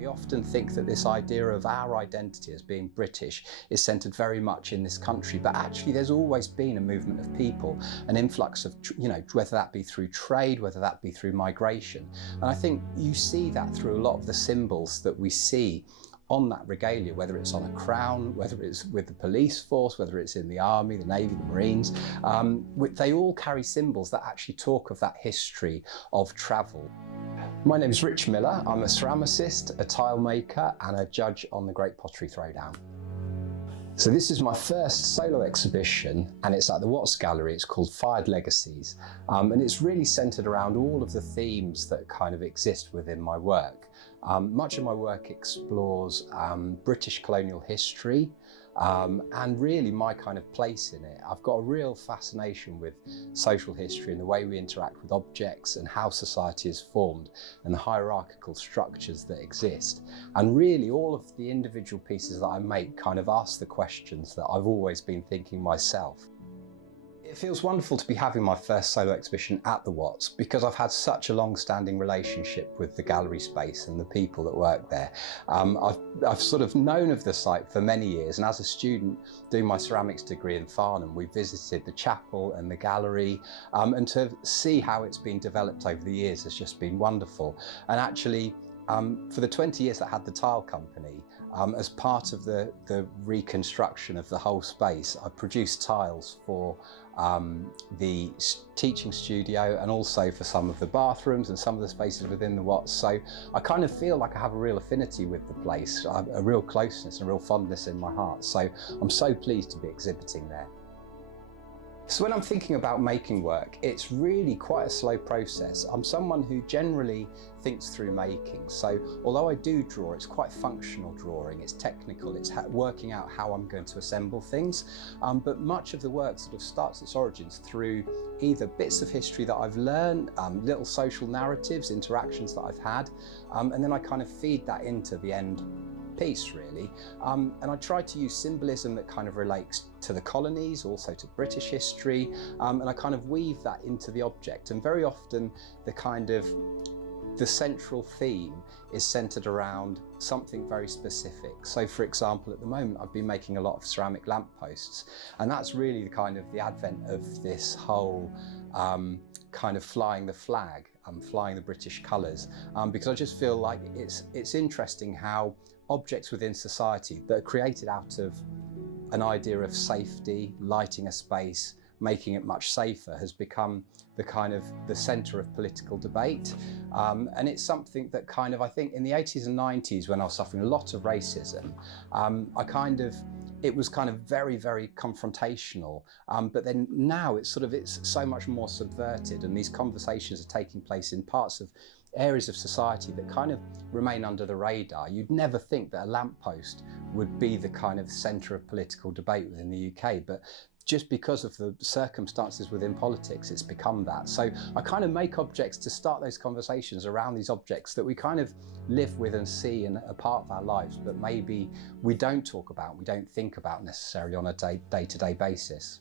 We often think that this idea of our identity as being British is centred very much in this country, but actually there's always been a movement of people, an influx of, whether that be through trade, whether that be through migration. And I think you see that through a lot of the symbols that we see on that regalia, whether it's on a crown, whether it's with the police force, whether it's in the army, the navy, the marines, they all carry symbols that actually talk of that history of travel. My name is Rich Miller. I'm a ceramicist, a tile maker and a judge on the Great Pottery Throwdown. So this is my first solo exhibition and it's at the Watts Gallery. It's called Fired Legacies and it's really centred around all of the themes that kind of exist within my work. Much of my work explores British colonial history and really my kind of place in it. I've got a real fascination with social history and the way we interact with objects and how society is formed and the hierarchical structures that exist. And really all of the individual pieces that I make kind of ask the questions that I've always been thinking myself. It feels wonderful to be having my first solo exhibition at the Watts because I've had such a long-standing relationship with the gallery space and the people that work there. I've sort of known of the site for many years, and as a student doing my ceramics degree in Farnham, we visited the chapel and the gallery, and to see how it's been developed over the years has just been wonderful. And actually, for the 20 years that I had the tile company, as part of the reconstruction of the whole space, I produced tiles for the teaching studio and also for some of the bathrooms and some of the spaces within the Watts. So I kind of feel like I have a real affinity with the place, a real closeness and a real fondness in my heart. So I'm so pleased to be exhibiting there. So when I'm thinking about making work, it's really quite a slow process. I'm someone who generally thinks through making. So although I do draw, it's quite functional drawing, it's technical, it's working out how I'm going to assemble things. But much of the work sort of starts its origins through either bits of history that I've learned, little social narratives, interactions that I've had, and then I kind of feed that into the end piece really, and I try to use symbolism that kind of relates to the colonies, also to British history, and I kind of weave that into the object. And very often the central theme is centered around something very specific. So for example, at the moment I've been making a lot of ceramic lampposts, and that's really the advent of this whole kind of flying the flag, flying the British colours, because I just feel like it's interesting how objects within society that are created out of an idea of safety, lighting a space, making it much safer, has become the centre of political debate. And it's something that I think in the 80s and 90s, when I was suffering a lot of racism, it was very, very confrontational. But then now it's so much more subverted, and these conversations are taking place in parts of areas of society that kind of remain under the radar. You'd never think that a lamppost would be the kind of centre of political debate within the UK, but just because of the circumstances within politics, it's become that. So I kind of make objects to start those conversations around these objects that we kind of live with and see and are part of our lives, but maybe we don't talk about, we don't think about necessarily on a day-to-day basis.